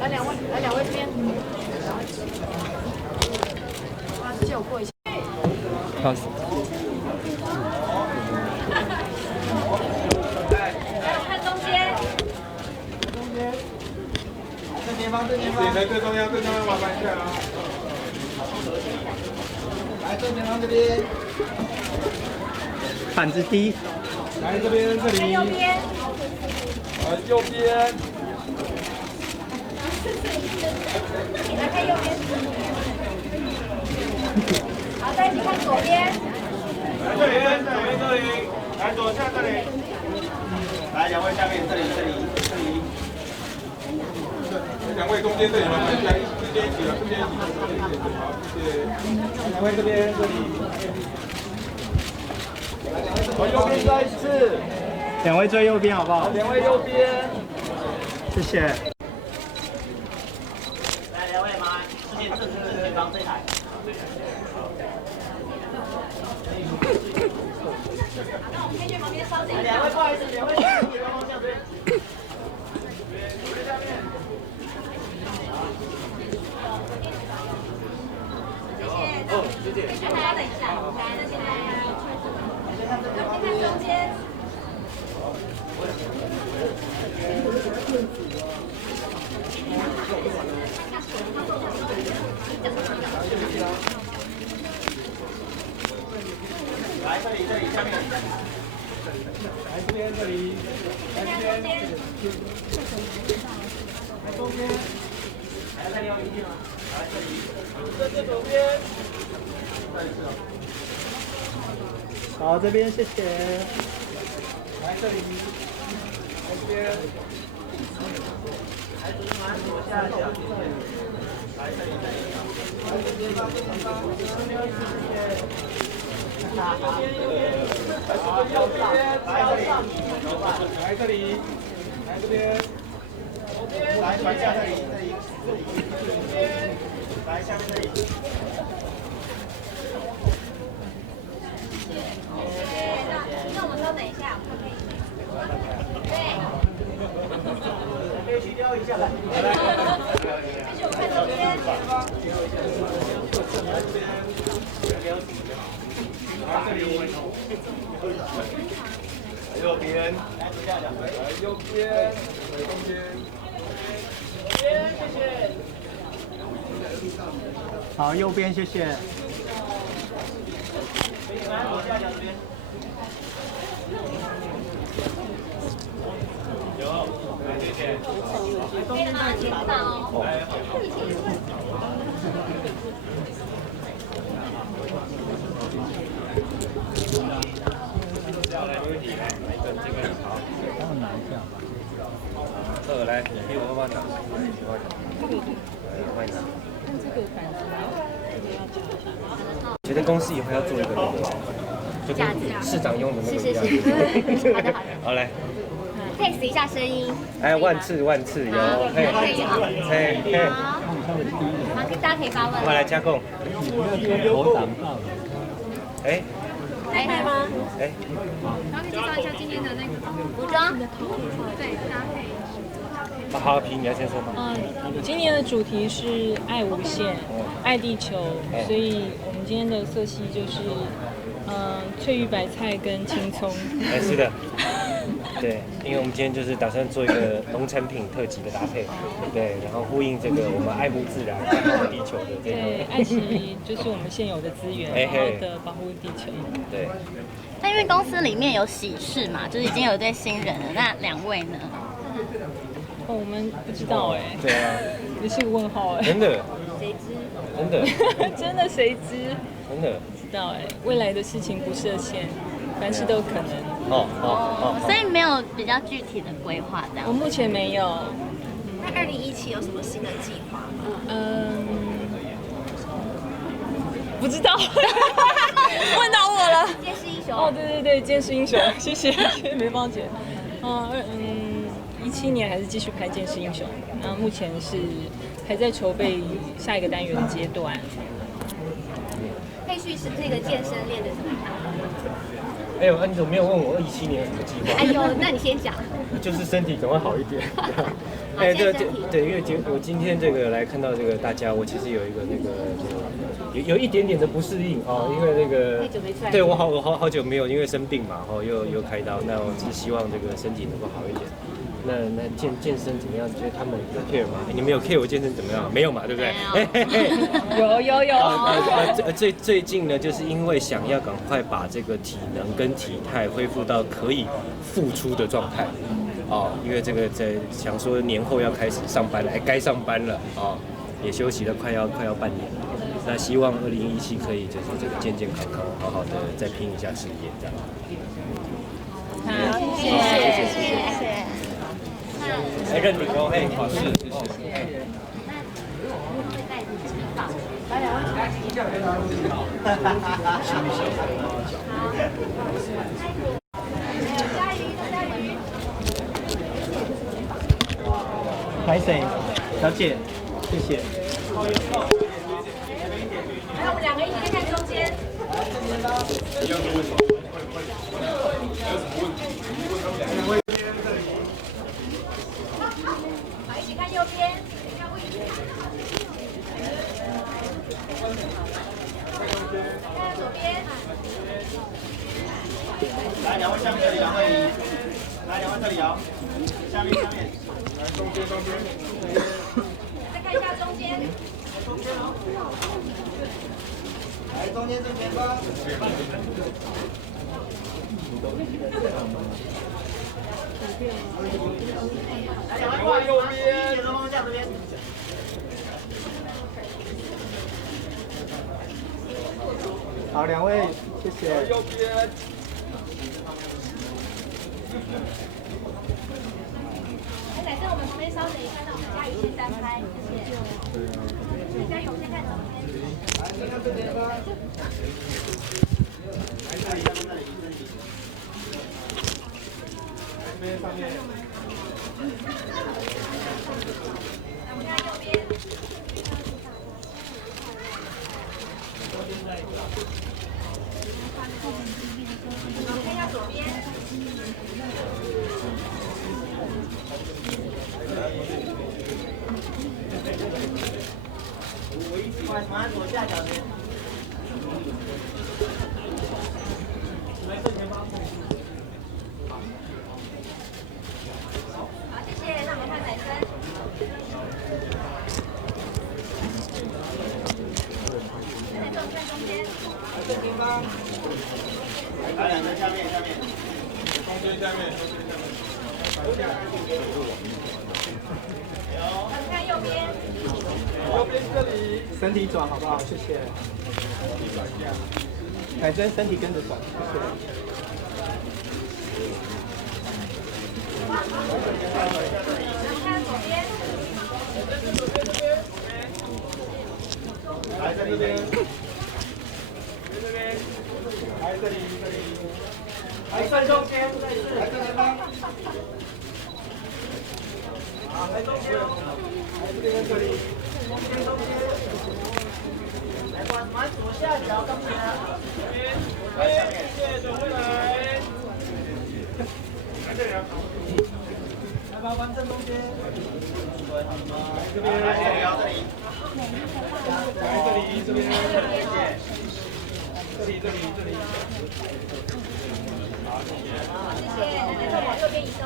来两位这边。借我过一下。好。看中间。正前方，最重要，麻烦一下啊！来，正前方这边。板子低。来这边，这里。看右边。右边。来看右边。好，再一起看左边。来这里，这里，来左下这里。来两位下面，这里。两位中间这里麻烦一下，中间一起了，好，谢谢。两位这边这里。往右边再一次。两位最右边好不好？两位右边。谢谢。来，两位麻烦视线正前方这台。那我们可以去旁边稍等一下。两位不好意思，两位前方方向这边。谢谢。稍等一下，来，那现在先看中间。来这里下面。来这边这里。来这边。来中间。来这里有一定吗？来这里。这左边。好，这边谢谢。来这里。来这边。来这里麻烦左下角。来这里。来这边方，这边方。右边，来这里，来这边，来转下这里，来下面这里。那我们稍等一下，我们可以。对。可以去撩一下来。继续我们看这边。来这里，右边，来右边，中间，谢谢。好，右边谢谢。来左下角这边。有，来谢谢。可以吗？听不到哦。来，给我帮忙拿，觉得公司以后要做一个面包，就跟市长用的那个一样。是。好的。好来。test 一下声音。哎，万次有，嘿，嘿。好，大家可以发问。我们来加工。头挡到。哎。开吗？哎。然后可以介绍一下今天的那个服装。对，搭配。好，皮你要先说吗？今年的主题是爱无限，爱地球，所以我们今天的色系就是翠玉白菜跟青葱。哎，是的。对，因为我们今天就是打算做一个农产品特辑的搭配，对，然后呼应这个我们爱护自然、爱护地球的这个。对，爱惜就是我们现有的资源，好好的保护地球。对。那因为公司里面有喜事嘛，就是已经有对新人了，那两位呢？哦，我们不知道哎。对啊。也是个问号哎。真的。谁知？真的。真的谁知？真的。不知道哎，未来的事情不设限，凡事都有可能。所以没有比较具体的规划这样。我目前没有。那2017有什么新的计划吗？不知道。问到我了。剑士英雄。哦，对，剑士英雄，谢谢梅芳姐。17年还是继续拍剑士英雄，那目前是还在筹备下一个单元的阶段。佩旭是这个健身练的怎么样？哎呦，你怎么没有问我2017年有什么计划？哎呦，那你先讲。就是身体赶快好一点。哎，对，因为我今天这个来看到这个大家，我其实有一个那个有一点点的不适应哦，因为那个对我好久没有，因为生病嘛，哦又开刀，那我只是希望这个身体能够好一点。那健身怎么样？觉得他们有 care 吗？你们有 care 我健身怎么样？没有嘛，对不对？有。最近呢，就是因为想要赶快把这个体能跟体态恢复到可以复出的状态，哦，因为这个在想说年后要开始上班了，该上班了哦，也休息了快要半年了。那希望2017可以就是这个健康，好好的再拼一下事业这样。好，谢谢。哎，认领哦，哎，好，是，哎。拍谁？小姐，谢谢。来，我们2个一起看中间。好，一起看右边。看左边。来，2位下面这里，2位，来2位这里摇，下面，来中间，再看一下中间。来中间这边吧。来2位过来右边，前方向这边。好，2位，谢谢。右边。奶生，我们旁边稍等一下，让我们嘉宇先单拍，谢谢。嘉宇，我们先看中间。来，先看这边吧。来这里，这边上面。我们看右边。看一下左边。马上左下角边。好，谢谢，让我们看奶生。奶生，我们看中间。来这边吧。来2个下面，中间下面。看右边。右边这里，身体转好不好？谢谢。奶生身体跟着转，谢谢。看左边。来这边，来这里，来正中间，来这边吧。好，来中间哦，来这边这里，中间，来往左下角这边，来下面，谢谢，转回来，来这里啊，来吧，往正中间，来这边，来这里，来这边，谢谢。这里，好，谢谢，奶奶，往右边移动。